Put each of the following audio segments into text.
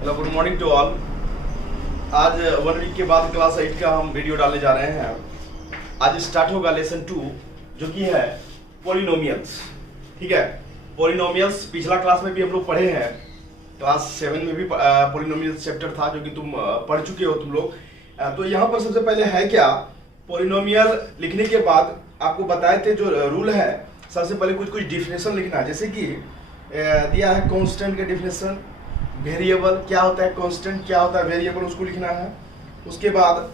Hello, good morning to all. आज 1 week के बाद क्लास 8 का हम वीडियो डालने जा रहे हैं। आज स्टार्ट होगा लेसन 2 जो कि है पॉलिनोमियल्स। ठीक है, पॉलिनोमियल्स पिछला क्लास में भी हम लोग पढ़े हैं। क्लास 7 में भी पॉलिनोमियल्स चैप्टर था जो कि तुम पढ़ चुके हो तुम लोग। तो यहाँ पर सबसे पहले है क्या, पॉलिनोमियल लिखने के बाद आपको बताए थे जो रूल है, सबसे पहले कुछ कुछ डिफिनेशन लिखना है। जैसे कि दिया है कांस्टेंट के डिफिनेशन, वेरिएबल क्या होता है, कांस्टेंट क्या होता है, वेरिएबल उसको लिखना है। उसके बाद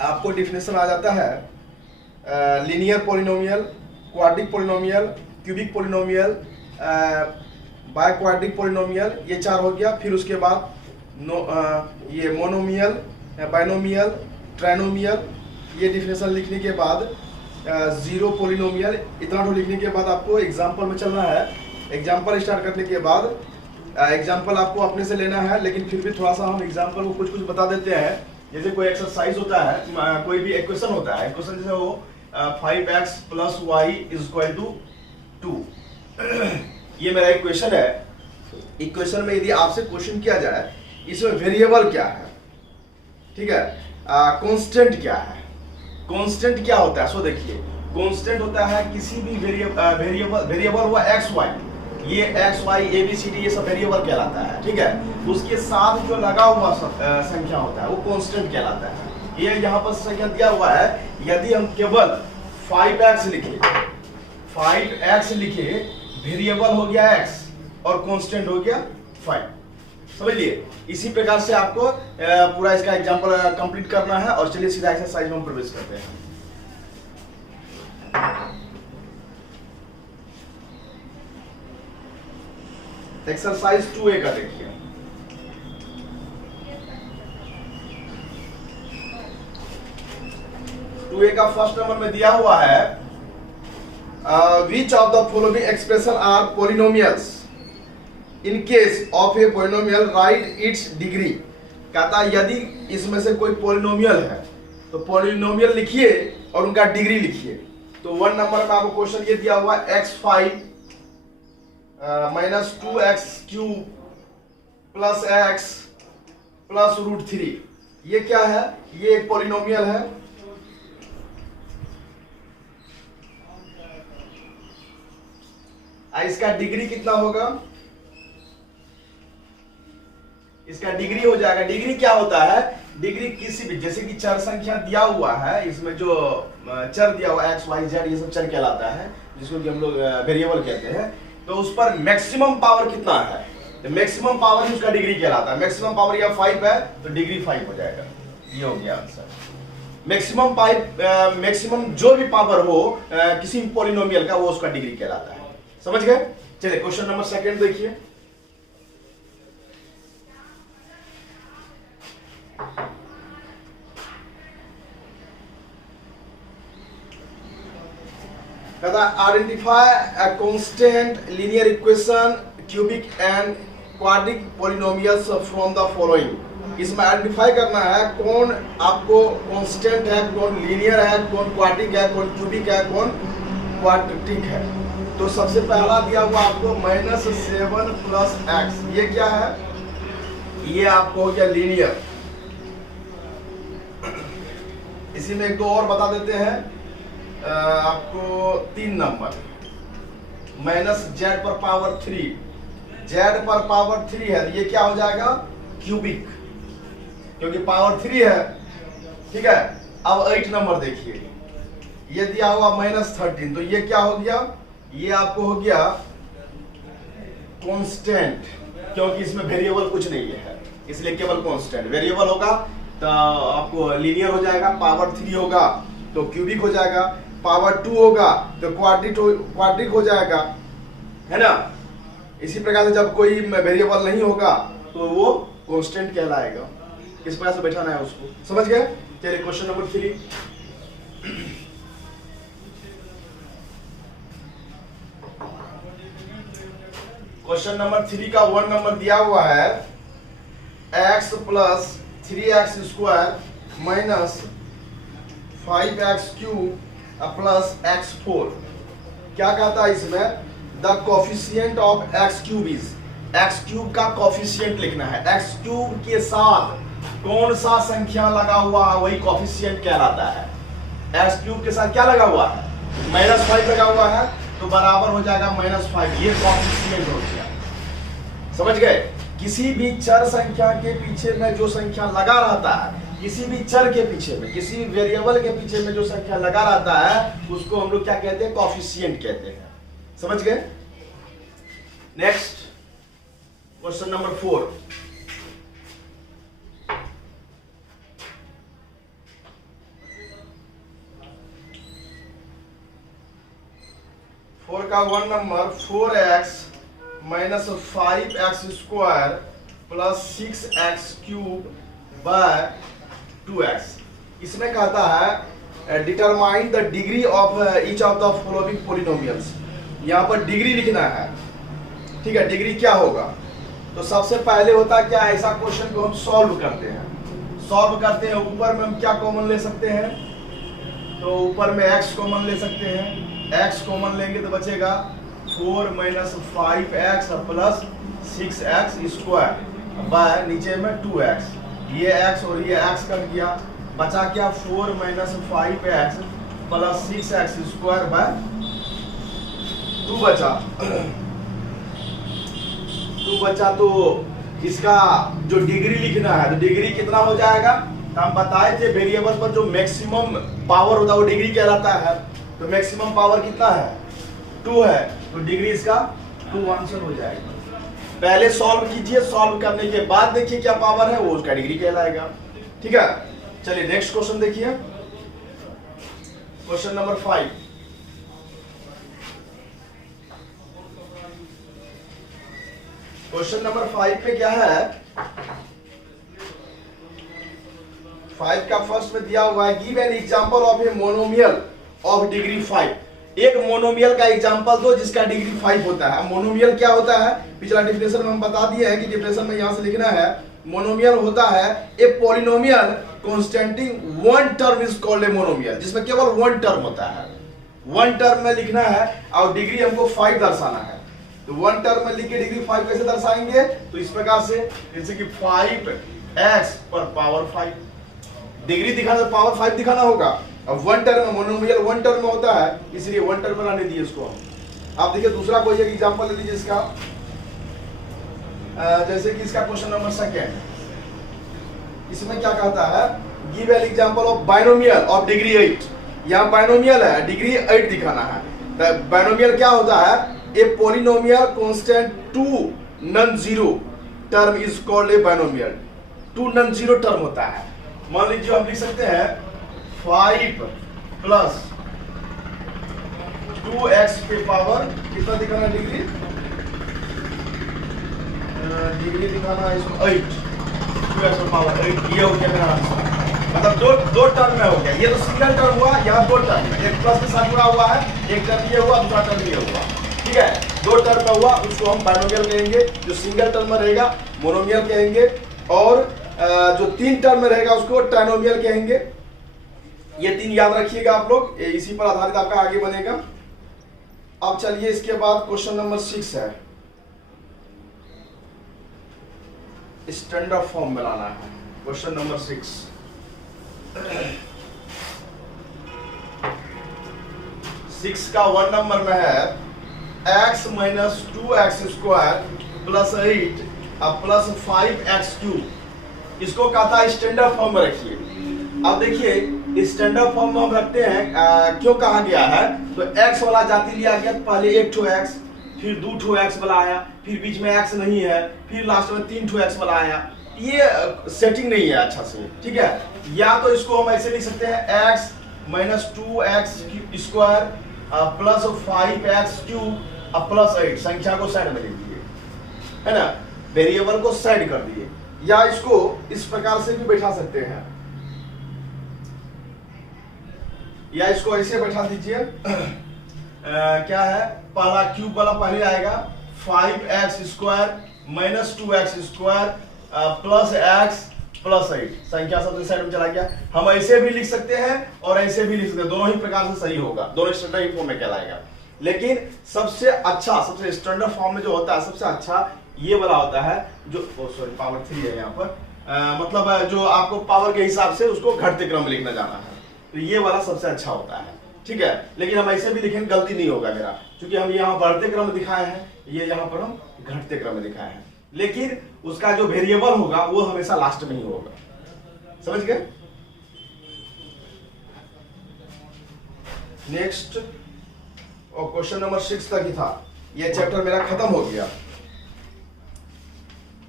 आपको डिफिनेशन आ जाता है linear polynomial, quadric polynomial, cubic polynomial, biquadric polynomial, ये 4 हो गया। फिर उसके बाद ये मोनोमियल, बाइनोमियल, ट्राइनोमियल, ये डिफिनेशन लिखने के बाद जीरो पॉलिनोमियल, इतना लिखने के बाद आपको एग्जाम्पल में चलना है। एग्जाम्पल स्टार्ट करने के बाद एग्जाम्पल आपको अपने से लेना है, लेकिन फिर भी थोड़ा सा हम एग्जाम्पल को कुछ कुछ बता देते हैं। जैसे कोई एक्सरसाइज होता है, कोई भी इक्वेशन होता है, इक्वेशन जैसे वो 5x + y = 2। ये मेरा इक्वेशन है। इक्वेशन में यदि आपसे क्वेश्चन किया जाए इसमें वेरिएबल क्या है, ठीक है, कांस्टेंट क्या है। कांस्टेंट क्या होता है, सो देखिए, कांस्टेंट होता है किसी भी वेरिएबल हुआ एक्स वाई, ये X Y A B C D ये सब वेरिएबल कहलाता है। ठीक है, उसके साथ जो लगा हुआ संख्या होता है वो कांस्टेंट कहलाता है। ये यहाँ पर संख्या दिया हुआ है, यदि हम केवल 5x लिखे, वेरिएबल हो गया x और कांस्टेंट हो गया 5। समझिए, इसी प्रकार से आपको पूरा इसका एग्जांपल कंप्लीट करना है। और चलिए सीधा एक्सरसाइज में हम प्रवेश करते हैं। एक्सरसाइज 2A का देखिए। का फर्स्ट नंबर में दिया हुआ है which of the following expression are polynomials in case of a polynomial write its degree. कहता है यदि इसमें से कोई पॉलिनोमियल है तो पॉलिनोमियल लिखिए और उनका डिग्री लिखिए। तो 1 नंबर में आपको क्वेश्चन ये दिया हुआ है x5 - 2x³ + x + √3। ये क्या है, ये एक पॉलिनोमियल है। इसका डिग्री कितना होगा, इसका डिग्री हो जाएगा। डिग्री क्या होता है, डिग्री किसी भी, जैसे कि चर संख्या दिया हुआ है, इसमें जो चर दिया हुआ है x y z ये सब चर कहलाता है, जिसको कि हम लोग वेरिएबल कहते हैं। तो उस पर मैक्सिमम पावर कितना है, तो मैक्सिमम पावर ही उसका डिग्री कहलाता है। मैक्सिमम पावर या 5 है तो डिग्री 5 हो जाएगा। ये हो गया आंसर। मैक्सिमम जो भी पावर हो किसी भी पॉलिनोमियल का, वो उसका डिग्री कहलाता है। समझ गए। चलिए क्वेश्चन नंबर 2 देखिए। कहता identify a constant linear equation cubic and quadric polynomials from the following. इसमें आइडेंटिफाई करना है कौन आपको कांस्टेंट है, कौन लीनियर है, कौन क्वाड्रिक है, कौन क्यूबिक है, कौन क्वाड्रेटिक है। तो सबसे पहला दिया हुआ आपको -7 + x, ये क्या है, ये आपको हो गया लीनियर। इसी में एक दो और बता देते हैं आपको। 3 नंबर -z⁻3, z⁻3 है, ये क्या हो जाएगा, क्यूबिक, क्योंकि पावर 3 है। ठीक है, अब 8 नंबर देखिए, ये दिया हुआ -13, तो ये क्या हो गया, ये आपको हो गया कांस्टेंट, क्योंकि इसमें वेरिएबल कुछ नहीं है, इसलिए केवल कांस्टेंट। वेरिएबल होगा तो आपको लीनियर हो जाएगा, पावर 3 होगा तो क्यूबिक हो जाएगा, पावर 2 होगा तो क्वाड्रिक हो जाएगा, है ना। इसी प्रकार से जब कोई वेरिएबल नहीं होगा तो वो कांस्टेंट कहलाएगा। इस प्रकार से बैठाना है उसको। समझ गए। चलिए क्वेश्चन नंबर 3। क्वेश्चन नंबर 3 का 1 नंबर दिया हुआ है x + 3x² - 5x³ + x4। क्या कहता है इसमें, the coefficient of x³ is, x cube का कॉफिशिएंट लिखना है। एक्स क्यूब के साथ कौन सा संख्या लगा हुआ है वही कॉफिशिएंट कहलाता है। एक्स क्यूब के साथ क्या लगा हुआ है, -5 लगा हुआ है, तो बराबर हो जाएगा -5। ये कॉफिशिएंट हो गया, समझ गए। किसी भी चर संख्या के पीछे में जो संख्या लगा रहता है, किसी भी चर के पीछे में, किसी भी वेरिएबल के पीछे में जो संख्या लगा रहता है उसको हम लोग क्या कहते हैं, कॉफिशिएंट कहते हैं। समझ गए। Next question number 4। का 1 number 4x minus 5x square plus 6x cube by 2x। इसमें कहता है determine the degree of each of the following polynomials. यहाँ पर डिग्री लिखना है, ठीक है। डिग्री क्या होगा, तो सबसे पहले होता है क्या, ऐसा क्वेश्चन को हम सॉल्व करते हैं। सॉल्व करते हैं, ऊपर में हम क्या कॉमन ले सकते हैं, तो ऊपर में x कॉमन ले सकते हैं। x कॉमन लेंगे तो बचेगा 4 minus 5x plus 6x square by नीचे में 2x। ये x और ये x कट गया, बचा क्या 4 minus 5x plus 6x square by 2 बचा। 2 बचा तो इसका जो डिग्री लिखना है, तो डिग्री कितना हो जाएगा, तो हम बताए थे वेरिएबल पर जो मैक्सिमम पावर होता है वो डिग्री कहलाता है। तो मैक्सिमम पावर कितना है, 2 है, तो डिग्री इसका 2 आंसर हो जाएगा। पहले सॉल्व कीजिए, सॉल्व करने के बाद देखिए क्या पावर है, वो उसका डिग्री कहलाएगा। ठीक है, चलिए नेक्स्ट क्वेश्चन देखिए, क्वेश्चन नंबर 5। क्वेश्चन नंबर 5 पे क्या है, 5 का फर्स्ट में दिया हुआ है give an example of a monomial of degree 5। एक मोनोमियल का एग्जांपल दो जिसका डिग्री 5 होता है। मोनोमियल क्या होता है, पिछला डिफिनेशन में हम बता दिए हैं कि डिफिनेशन में यहां से लिखना है, मोनोमियल होता है a polynomial consisting one term is called a monomial, जिसमें केवल वन टर्म होता है। वन टर्म में लिखना है और डिग्री हमको 5 दर्शाना है। तो वन टर्म में लिख के डिग्री 5 कैसे दर्शाएंगे, तो इस प्रकार से, जैसे कि 5x पर पावर 5। डिग्री दिखाना तो पावर 5 दिखाना होगा। अब वन टर्म में, मोनोमियल वन टर्म में होता है, इसलिए वन टर्म में लाने दिए इसको हम। आप देखिए दूसरा कोई एक एग्जांपल ले लीजिए इसका, जैसे कि इसका क्वेश्चन नंबर 2। इसमें क्या कहता है, give an example of binomial of degree 8। यहाँ बाइनोमियल है, डिग्री 8 दिखाना है। तो बाइनोमियल क्या होता है, a polynomial constant 2 non zero term is called A binomial. 2 non zero term होता है। मान लीजिए हम लिख सकते हैं 5 प्लस 2x के पावर कितना दिखाना डिग्री, डिग्री दिखाना है इसको 8, 2x के पावर 8। ये हो गया मेरा आंसर, मतलब दो टर्म में हो गया। ये तो सिंगल टर्म हुआ, यहाँ 2 टर्म, एक प्लस के साथ जुड़ा हुआ है, एक टर्म ये हुआ, दूसरा टर्म ये हुआ। ठीक है, 2 टर्म में हुआ, उसको हम बाइनोमियल कहेंगे। जो सिंगल टर्म में रहेगा मोनोमियल कहेंगे, और जो 3 टर्म में रहेगा उसको ट्राइनोमियल कहेंगे। ये 3 याद रखिएगा आप लोग, इसी पर आधारित आपका आगे बनेगा। अब चलिए इसके बाद क्वेश्चन नंबर 6 है, स्टैंडर्ड फॉर्म में लाना है। क्वेश्चन नंबर 6 का 1 नंबर में है x minus 2x square plus 8 plus 5x cube. इसको कहता है स्टैंडर्ड फॉर्म में रखिए। अब देखिए स्टैंडर्ड फॉर्म में हम रखते हैं, क्यों कहा गया है, तो x वाला जाति लिया गया, पहले 1 ठो x, फिर 2 ठो x वाला आया, फिर बीच में x नहीं है, फिर लास्ट में 3 ठो x वाला आया। ये सेटिंग नहीं है अच्छा से। ठीक है, या तो इसको हम ऐसे लिख सकते हैं x minus 2x square plus 5x cube plus 8। संख्या को साइड में लिख दिए, है ना, वेरिएबल को साइड कर दिए। या इसको इस प्रकार से भी बैठा सकते हैं, या इसको ऐसे बैठा दीजिए। क्या है, पहला क्यूब वाला पहले आएगा, 5x square minus 2x square plus x plus 8। संख्या सबसे साइड में चला गया। हम ऐसे भी लिख सकते हैं और ऐसे भी लिख सकते हैं, दोनों ही प्रकार से सही होगा, दोनों स्टैंडर्ड फॉर्म में कहलाएगा। लेकिन सबसे अच्छा, सबसे स्टैंडर्ड फॉर्म में जो होता है, सबसे अच्छा ये वाला होता है जो सॉरी पावर 3 है यहाँ पर, मतलब जो आपको पावर के हिसाब से उसको घटते क्रम में लिखना जाना है, तो ये वाला सबसे अच्छा होता है, ठीक है। लेकिन हम ऐसे भी लिखेंगे गलती नहीं होगा मेरा, क्योंकि हम यहाँ बढ़ते क्रम में दिखाए हैं, ये यहाँ पर हम घटते क्रम में दिखाए हैं, लेकिन उसका जो वेरिएबल होगा वो हमेशा लास्ट में ही होगा, समझ गए। नेक्स्ट और क्वेश्चन नंबर 6 तक ही था, ये चैप्टर मेरा खत्म हो गया,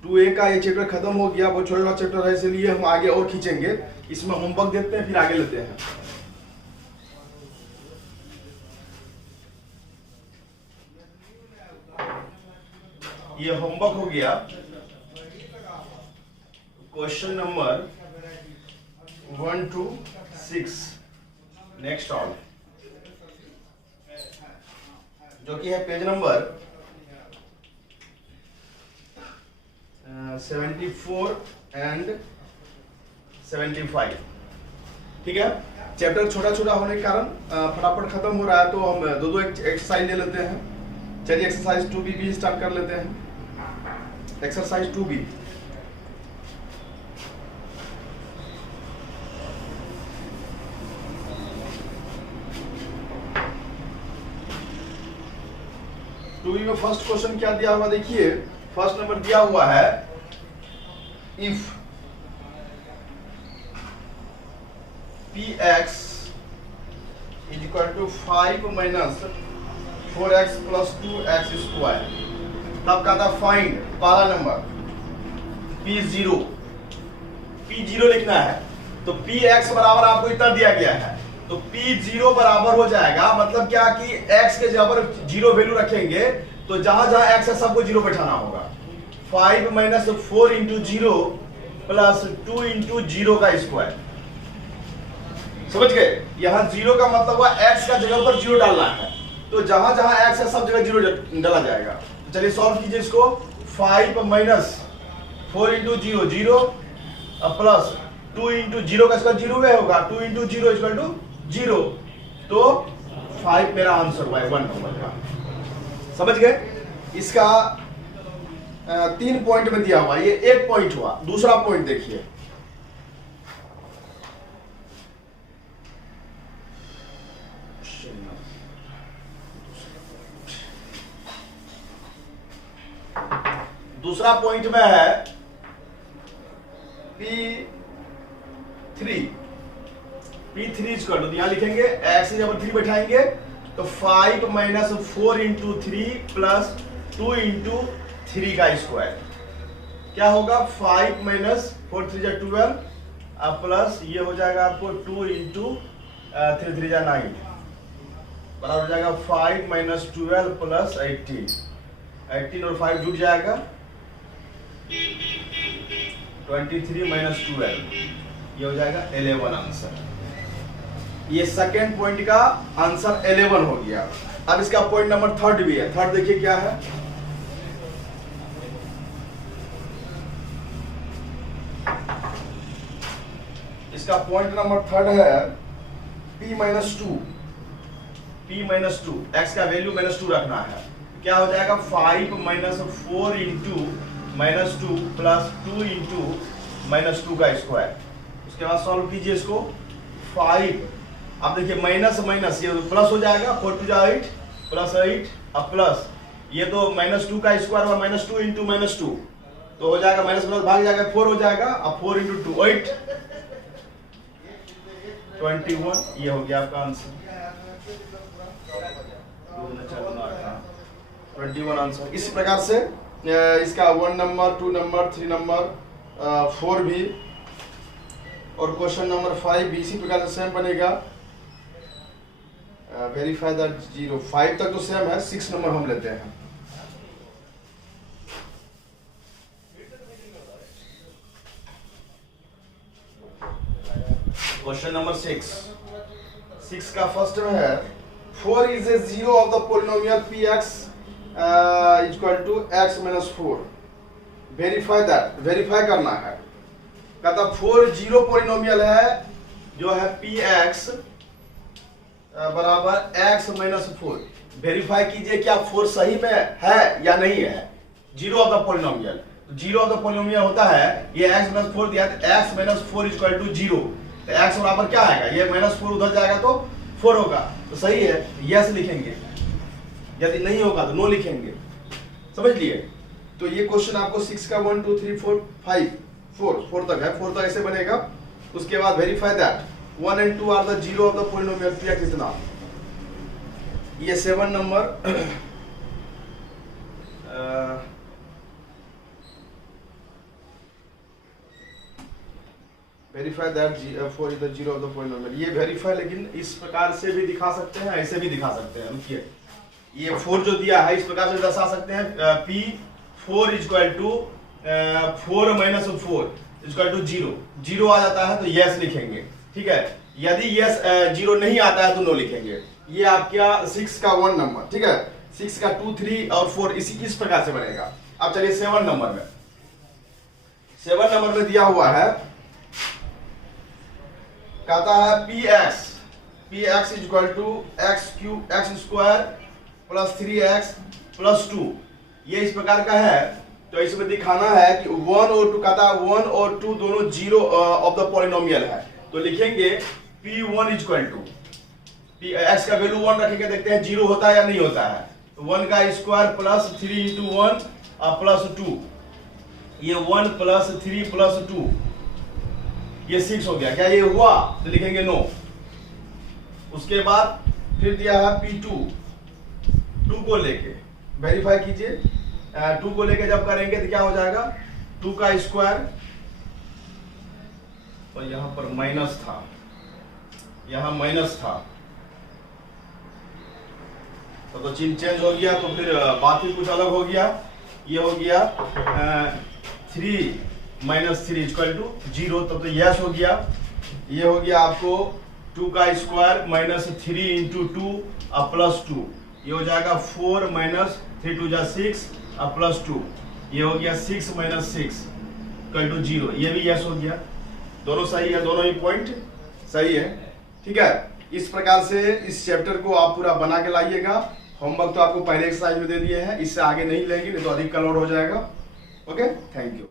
2A का ये चैप्टर खत्म हो गया, वो छोटा चैप्टर है इसलिए हम आगे और खींचेंगे, इसमें होमवर्क देते हैं फिर आगे लेते हैं। ये होमवर्क हो गया, question number 1 to 6, next all, जो कि है पेज नंबर 74 and 75, ठीक है। चैप्टर छोटा छोटा होने के कारण फटाफट खत्म हो रहा है, तो हम दो एक्सरसाइज ले लेते हैं। चलिए एक्सरसाइज 2B भी स्टार्ट कर लेते हैं। एक्सरसाइज 2B, में फर्स्ट क्वेश्चन क्या दिया हुआ देखिए, फर्स्ट नंबर दिया हुआ है, if px is equal to 5 minus 4x plus 2x square, तब का था फाइंड पहला नंबर p0 लिखना है, तो px बराबर आपको इतना दिया गया है, तो p0 बराबर हो जाएगा, मतलब क्या कि x के जगह पर 0 वैल्यू रखेंगे, तो जहां जहां x है सबको 0 बैठाना होगा। 5 माइनस 4 इंटू 0 प्लस 2 इंटू 0 का स्क्वायर, समझ गए। यहां 0 का मतलब हुआ x का जगह पर 0 डालना है, तो जहां जहां x है सब जगह 0 डाला जाएगा। चलिए सॉल्व कीजिए इसको, 5 माइनस 4 इंटू 0 0 प्लस 2 इंटू 0 का स्क्वायर 0 में होगा, 2 इंटू 0 इक्वल टू 0, तो 5 मेरा आंसर हुआ 1 नंबर का, समझ गए। इसका 3 पॉइंट में दिया हुआ, ये 1 पॉइंट हुआ। दूसरा पॉइंट देखिए, दूसरा पॉइंट में है P3 इक्वल टू, यहां लिखेंगे x की जगह 3 बैठाएंगे, तो 5 माइनस 4 इंटू 3 प्लस 2 इंटू 3 का स्क्वायर, क्या होगा 5 माइनस 4 3 जा 12 प्लस ये हो जाएगा आपको 2 इंटू 3 3 जा 9, बराबर हो जाएगा 5 माइनस 12 प्लस 18 और 5 जुड़ जाएगा 23 माइनस 12, ये हो जाएगा 11 आंसर। ये सेकेंड पॉइंट का आंसर 11 हो गया। अब इसका पॉइंट नंबर 3 भी है, 3 देखिए क्या है, इसका पॉइंट नंबर 3 है p माइनस 2, x का वैल्यू -2 रखना है, क्या हो जाएगा 5 माइनस 4 इंटू -2 प्लस 2 इंटू -2 का स्क्वायर। उसके बाद सॉल्व कीजिए इसको, 5, अब देखिए माइनस माइनस ये प्लस हो जाएगा, 4 2 जा 8 प्लस 8 अब प्लस ये तो -2 का स्क्वायर हुआ, -2 इंटू -2 तो हो जाएगा माइनस प्लस भाग जाएगा 4 हो जाएगा, अब 4 इंटू 2 8 21, ये हो गया आपका आंसर 21 आंसर। इस प्रकार से इसका 1 नंबर 2 नंबर 3 नंबर 4 भी और क्वेश्चन नंबर 5 भी इसी प्रकार से सेम बनेगा। वेरीफाई दैट 0 5 तक तो सेम है, 6 नंबर हम लेते हैं। क्वेश्चन नंबर 6 का फर्स्ट में है 4 is a zero of the polynomial px equal to x minus 4। Verify that, verify करना है, कहता 4 जीरो पोलिनोमियल है जो है px बराबर x minus 4। वेरीफाई कीजिए क्या 4 सही में है या नहीं है। Zero of the polynomial. तो जीरो ऑफ द पॉलिनोमियल होता है ये x माइनस 4 दिया है, x minus 4 equal to zero. तो x बराबर क्या आएगा, ये माइनस 4 उधर जाएगा तो 4 होगा, तो सही है, यस लिखेंगे। यदि नहीं होगा तो नो लिखेंगे, समझ लिए। तो ये क्वेश्चन आपको 6 का 1 2 3 4 5 4 तक है, 4 तक ऐसे बनेगा। उसके बाद verify that 1 and 2 are the zero of the polynomial p कितना, ये 7 number verify that 4 is the zero of the polynomial. ये वेरीफाई लेकिन इस प्रकार से भी दिखा सकते हैं, ऐसे भी दिखा सकते हैं। रुकिए, ये 4 जो दिया है इस प्रकार से दर्शा सकते हैं, p4 equal to 4 minus 4 equal to zero. Zero आ जाता है तो यस लिखेंगे, ठीक है। यदि यस जीरो नहीं आता है तो नो लिखेंगे। ये आपका 6 का 1 नंबर, ठीक है। 6 का 2 3 और 4 इस प्रकार से बनेगा। अब चलिए 7 नंबर में, 7 नंबर में दिया हुआ है, कहता है px equal to x square plus 3x plus 2। ये इस प्रकार का है, तो इसमें दिखाना है कि 1 और 2, कहता है 1 और 2 दोनों जीरो ऑफ द पॉलिनोमियल है। तो लिखेंगे p1 इक्वल टू x का वैल्यू 1 रखेंगे, देखते हैं जीरो होता है या नहीं होता है। तो 1 का स्क्वायर प्लस 3 इंटू 1 प्लस 2, ये 1 प्लस 3 प्लस 2, ये 6 हो गया। क्या ये हुआ, तो लिखेंगे नो। उसके बाद फिर दिया है p2, 2 को लेके वेरीफाई कीजिए। 2 को लेके जब करेंगे तो क्या हो जाएगा, 2 का स्क्वायर, और यहां पर माइनस था, यहां माइनस था, तो चिन्ह चेंज हो गया, तो फिर बात ही कुछ अलग हो गया। ये हो गया 3 माइनस 3 इक्वल टू जीरो, तब तो यस हो गया। ये हो गया आपको 2 का स्क्वायर माइनस 3 इंटू 2 प्लस 2, ये हो जाएगा 4 माइनस 3 2 जा 6 प्लस 2, ये हो गया 6 माइनस 6 इक्वल टू जीरो। ये भी यस हो गया, दोनों सही है, दोनों ही पॉइंट सही है, ठीक है। इस प्रकार से इस चैप्टर को आप पूरा बना के लाइएगा। होमवर्क तो आपको पहले एक्सरसाइज में दे दिए हैं, इससे आगे नहीं लेंगे, नहीं तो अधिक का लोड हो जाएगा। Okay, thank you.